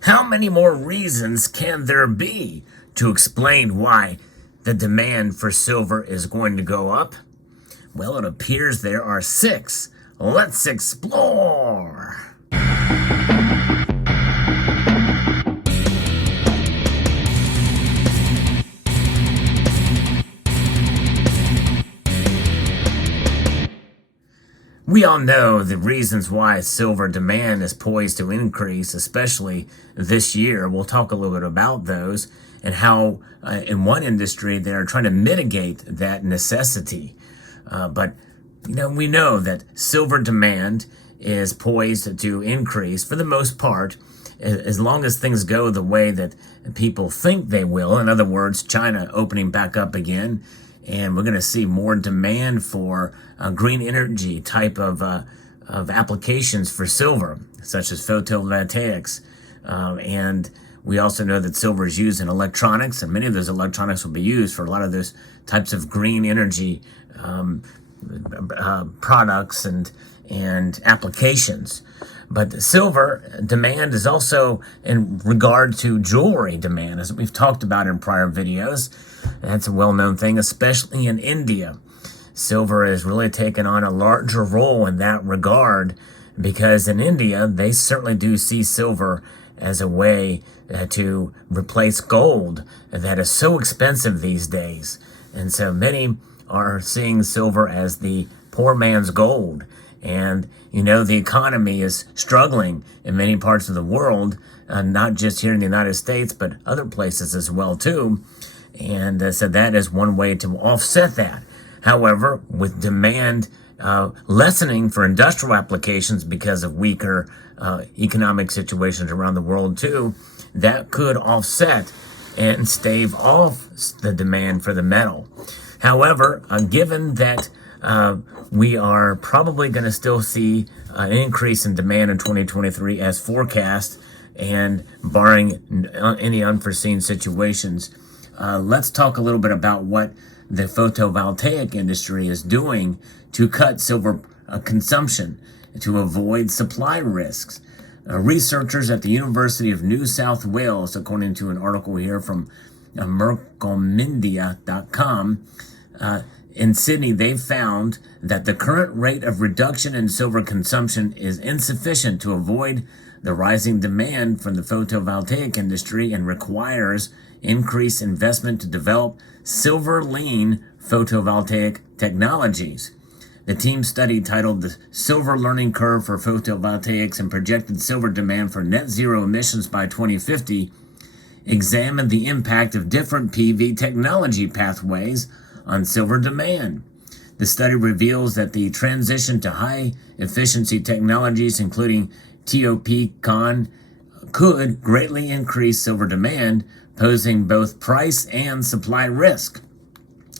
How many more reasons can there be to explain why the demand for silver is going to go up? Well, it appears there are 6. Let's explore. We all know the reasons why silver demand is poised to increase, especially this year. We'll talk a little bit about those and how in one industry they're trying to mitigate that necessity. But we know that silver demand is poised to increase for the most part, as long as things go the way that people think they will. In other words, China opening back up again, and we're going to see more demand for green energy type of applications for silver, such as photovoltaics. And we also know that silver is used in electronics, and many of those electronics will be used for a lot of those types of green energy products and applications. But the silver demand is also in regard to jewelry demand, as we've talked about in prior videos. That's a well-known thing, especially in India. Silver has really taken on a larger role in that regard, because in India, they certainly do see silver as a way to replace gold that is so expensive these days. And so many are seeing silver as the poor man's gold. And, the economy is struggling in many parts of the world, not just here in the United States, but other places as well, too. And so that is one way to offset that. However, with demand lessening for industrial applications because of weaker economic situations around the world, too, that could offset and stave off the demand for the metal. However, given that we are probably going to still see an increase in demand in 2023 as forecast, and barring any unforeseen situations, let's talk a little bit about what the photovoltaic industry is doing to cut silver consumption to avoid supply risks. Researchers at the University of New South Wales, according to an article here from mercomindia.com, in Sydney, they found that the current rate of reduction in silver consumption is insufficient to avoid the rising demand from the photovoltaic industry and requires increased investment to develop silver-lean photovoltaic technologies. The team study, titled The Silver Learning Curve for Photovoltaics and Projected Silver Demand for Net Zero Emissions by 2050, examined the impact of different PV technology pathways on silver demand. The study reveals that the transition to high-efficiency technologies, including TOPCon, could greatly increase silver demand, posing both price and supply risk.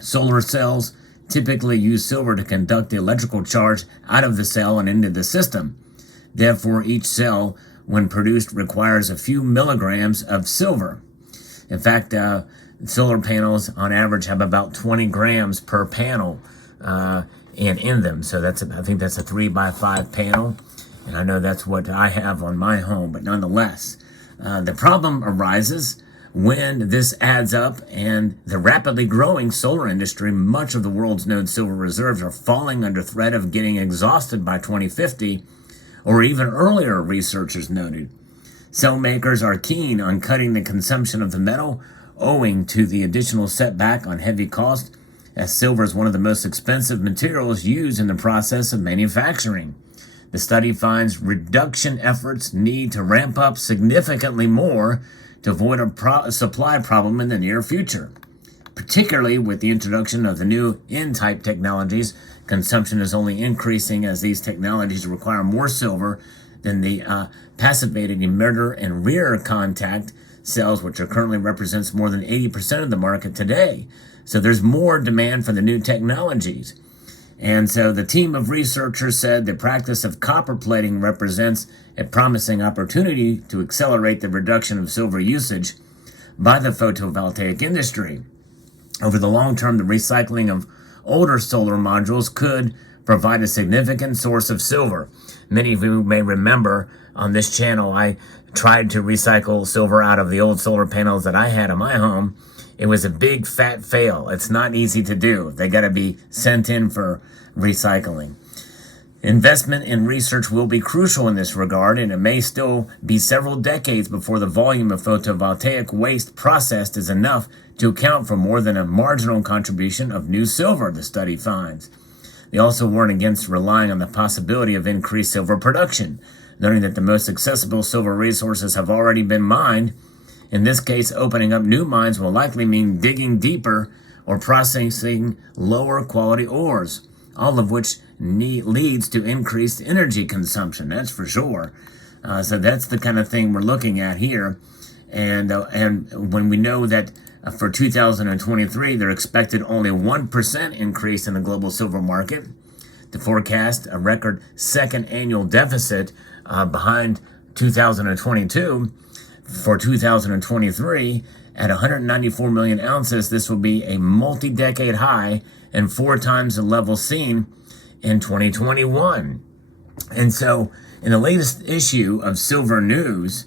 Solar cells typically use silver to conduct the electrical charge out of the cell and into the system. Therefore, each cell, when produced, requires a few milligrams of silver. In fact, solar panels on average have about 20 grams per panel in them. So I think that's a 3x5 panel. And I know that's what I have on my home, but nonetheless, the problem arises when this adds up and the rapidly growing solar industry, much of the world's known silver reserves are falling under threat of getting exhausted by 2050, or even earlier, researchers noted. Cell makers are keen on cutting the consumption of the metal, owing to the additional setback on heavy cost, as silver is one of the most expensive materials used in the process of manufacturing. The study finds reduction efforts need to ramp up significantly more to avoid a supply problem in the near future. Particularly with the introduction of the new N-type technologies, consumption is only increasing as these technologies require more silver than the passivated emitter and rear contact cells, which are currently represents more than 80% of the market today. So there's more demand for the new technologies. And so the team of researchers said the practice of copper plating represents a promising opportunity to accelerate the reduction of silver usage by the photovoltaic industry. Over the long term, the recycling of older solar modules could provide a significant source of silver. Many of you may remember on this channel, I tried to recycle silver out of the old solar panels that I had in my home. It was a big fat fail. It's not easy to do. They got to be sent in for recycling. Investment in research will be crucial in this regard, and it may still be several decades before the volume of photovoltaic waste processed is enough to account for more than a marginal contribution of new silver, the study finds. They also warn against relying on the possibility of increased silver production, noting that the most accessible silver resources have already been mined. In this case, opening up new mines will likely mean digging deeper or processing lower quality ores, all of which leads to increased energy consumption, that's for sure. So that's the kind of thing we're looking at here. And when we know that for 2023, they're expected only 1% increase in the global silver market, to forecast a record second annual deficit behind 2022. For 2023, at 194 million ounces, this will be a multi-decade high and 4 times the level seen in 2021. And so, in the latest issue of Silver News,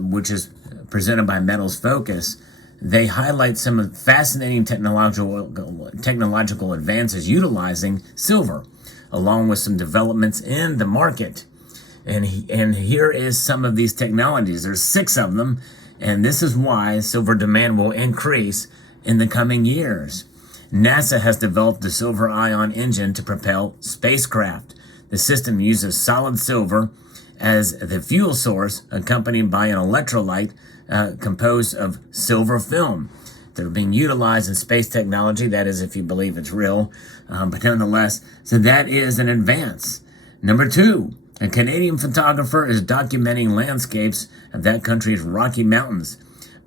which is presented by Metals Focus, they highlight some of the fascinating technological advances utilizing silver, along with some developments in the market. And here is some of these technologies. There's 6 of them, and this is why silver demand will increase in the coming years. NASA has developed the silver ion engine to propel spacecraft. The system uses solid silver as the fuel source, accompanied by an electrolyte composed of silver film. They're being utilized in space technology, that is, if you believe it's real, but nonetheless, so that is an advance. Number 2, a Canadian photographer is documenting landscapes of that country's Rocky Mountains,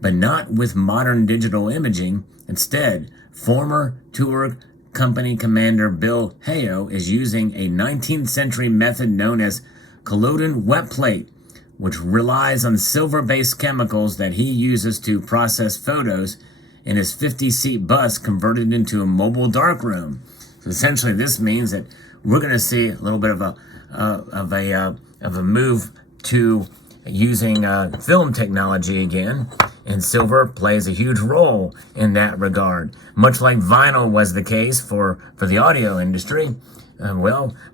but not with modern digital imaging. Instead, former tour company commander Bill Hayo is using a 19th century method known as collodion wet plate, which relies on silver-based chemicals that he uses to process photos in his 50-seat bus converted into a mobile darkroom. So essentially, this means that we're going to see a little bit of a move to using film technology again, and silver plays a huge role in that regard. Much like vinyl was the case for the audio industry,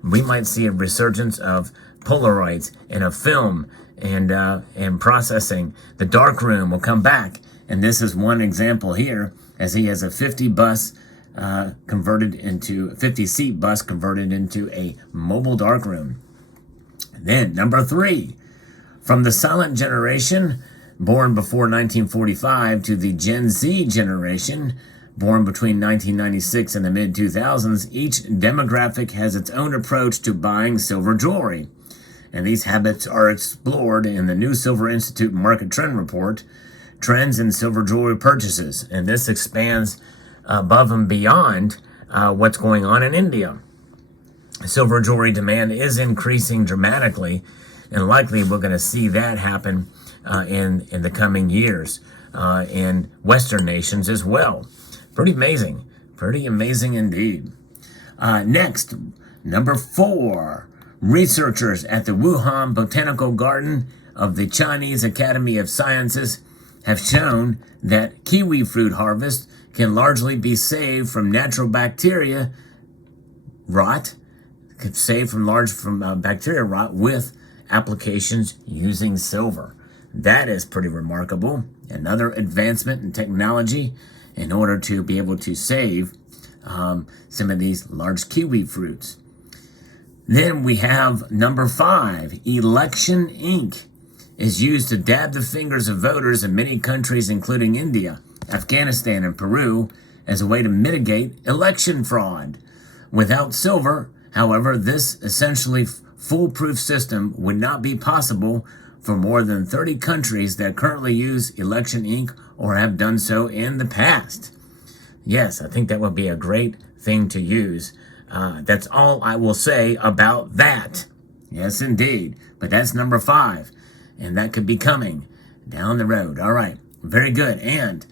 we might see a resurgence of Polaroids and of film and processing. The darkroom will come back, and this is one example here, as he has a 50-seat bus converted into a mobile darkroom. Then, number 3, from the silent generation, born before 1945, to the Gen Z generation, born between 1996 and the mid-2000s, each demographic has its own approach to buying silver jewelry. And these habits are explored in the New Silver Institute Market Trend Report, Trends in Silver Jewelry Purchases. And this expands above and beyond what's going on in India. Silver jewelry demand is increasing dramatically, and likely we're going to see that happen in the coming years in Western nations as well. Pretty amazing indeed. Next, number 4, researchers at the Wuhan Botanical Garden of the Chinese Academy of Sciences have shown that kiwi fruit harvest can largely be saved from natural bacteria rot, bacteria rot with applications using silver. That is pretty remarkable. Another advancement in technology in order to be able to save some of these large kiwi fruits. Then we have number 5, election ink is used to dab the fingers of voters in many countries, including India, Afghanistan, and Peru, as a way to mitigate election fraud. Without silver, however, this essentially foolproof system would not be possible for more than 30 countries that currently use election ink or have done so in the past. Yes, I think that would be a great thing to use. That's all I will say about that. Yes, indeed. But that's number 5. And that could be coming down the road. All right. Very good. And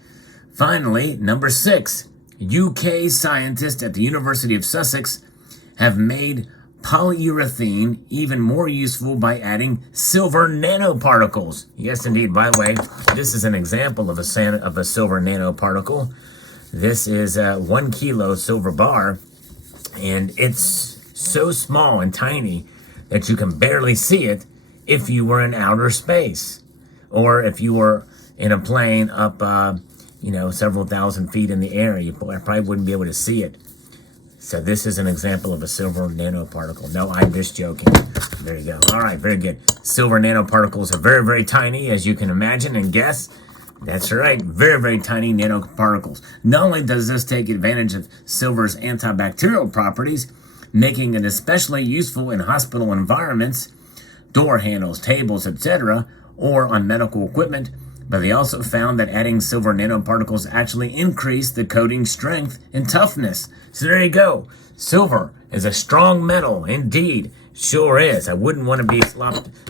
finally, number 6. UK scientists at the University of Sussex have made polyurethane even more useful by adding silver nanoparticles. Yes, indeed. By the way, this is an example of a silver nanoparticle. This is a 1 kilo silver bar, and it's so small and tiny that you can barely see it if you were in outer space, or if you were in a plane up, several thousand feet in the air. You probably wouldn't be able to see it. So this is an example of a silver nanoparticle. No, I'm just joking. There you go. All right, very good. Silver nanoparticles are very, very tiny, as you can imagine and guess. That's right, very, very tiny nanoparticles. Not only does this take advantage of silver's antibacterial properties, making it especially useful in hospital environments, door handles, tables, etc., or on medical equipment, but they also found that adding silver nanoparticles actually increased the coating strength and toughness. So there you go. Silver is a strong metal, indeed. Sure is. I wouldn't want to be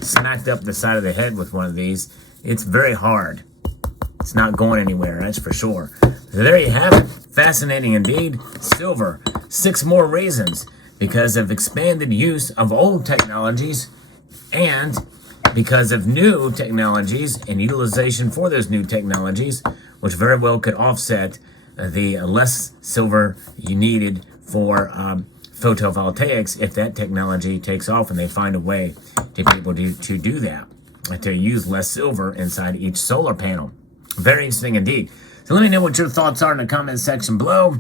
smacked up the side of the head with one of these. It's very hard. It's not going anywhere, that's for sure. So there you have it. Fascinating indeed. Silver. 6 more reasons. Because of expanded use of old technologies, and because of new technologies and utilization for those new technologies, which very well could offset the less silver you needed for photovoltaics if that technology takes off and they find a way to be able to do that, to use less silver inside each solar panel. Very interesting indeed. So let me know what your thoughts are in the comment section below.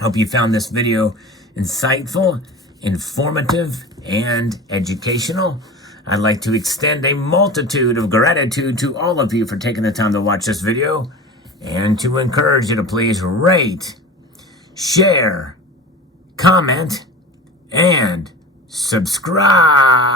Hope you found this video insightful, informative, and educational. I'd like to extend a multitude of gratitude to all of you for taking the time to watch this video, and to encourage you to please rate, share, comment, and subscribe.